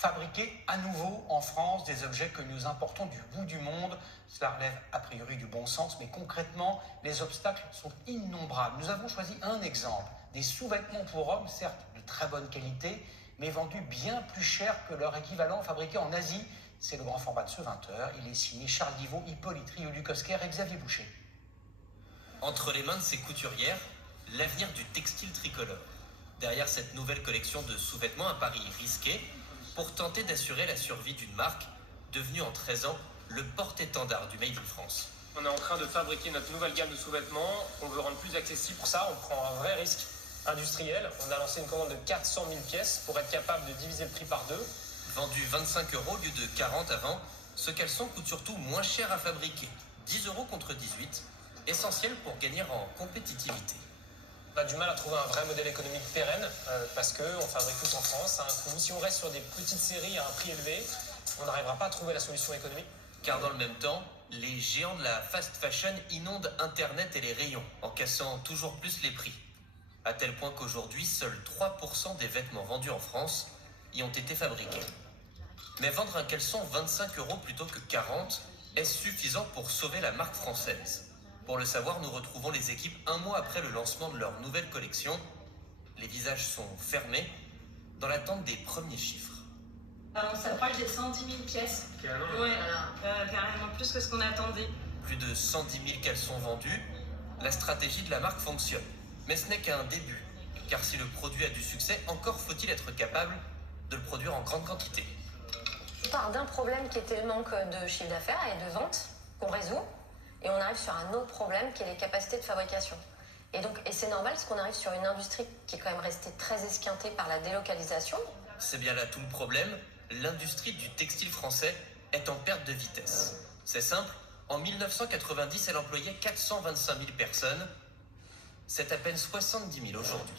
Fabriquer à nouveau en France des objets que nous importons du bout du monde, cela relève a priori du bon sens, mais concrètement, les obstacles sont innombrables. Nous avons choisi un exemple, des sous-vêtements pour hommes, certes de très bonne qualité, mais vendus bien plus cher que leur équivalent fabriqué en Asie. C'est le grand format de ce 20h. Il est signé Charles Divot, Hippolyte Riolu-Cosquer et Xavier Boucher. Entre les mains de ces couturières, l'avenir du textile tricolore. Derrière cette nouvelle collection de sous-vêtements, un pari risqué pour tenter d'assurer la survie d'une marque devenue en 13 ans le porte-étendard du Made in France. On est en train de fabriquer notre nouvelle gamme de sous-vêtements qu'on veut rendre plus accessible. Pour ça, on prend un vrai risque industriel. On a lancé une commande de 400 000 pièces pour être capable de diviser le prix par deux. Vendu 25 € au lieu de 40 avant, ce caleçon coûte surtout moins cher à fabriquer, 10 € contre 18, essentiel pour gagner en compétitivité. On a du mal à trouver un vrai modèle économique pérenne parce qu'on fabrique tout en France à un coût. Si on reste sur des petites séries à un prix élevé, on n'arrivera pas à trouver la solution économique. Car dans le même temps, les géants de la fast fashion inondent Internet et les rayons en cassant toujours plus les prix. À tel point qu'aujourd'hui, seuls 3% des vêtements vendus en France y ont été fabriqués. Mais vendre un caleçon 25 € plutôt que 40, est-ce suffisant pour sauver la marque française ? Pour le savoir, nous retrouvons les équipes un mois après le lancement de leur nouvelle collection. Les visages sont fermés dans l'attente des premiers chiffres. On s'approche des 110 000 pièces. Carrément. Ouais, carrément plus que ce qu'on attendait. Plus de 110 000 caleçons vendus, la stratégie de la marque fonctionne. Mais ce n'est qu'un début, car si le produit a du succès, encore faut-il être capable de le produire en grande quantité. On part d'un problème qui était le manque de chiffre d'affaires et de vente qu'on résout, et on arrive sur un autre problème qui est les capacités de fabrication. Et c'est normal parce qu'on arrive sur une industrie qui est quand même restée très esquintée par la délocalisation. C'est bien là tout le problème, l'industrie du textile français est en perte de vitesse. C'est simple, en 1990, elle employait 425 000 personnes, c'est à peine 70 000 aujourd'hui.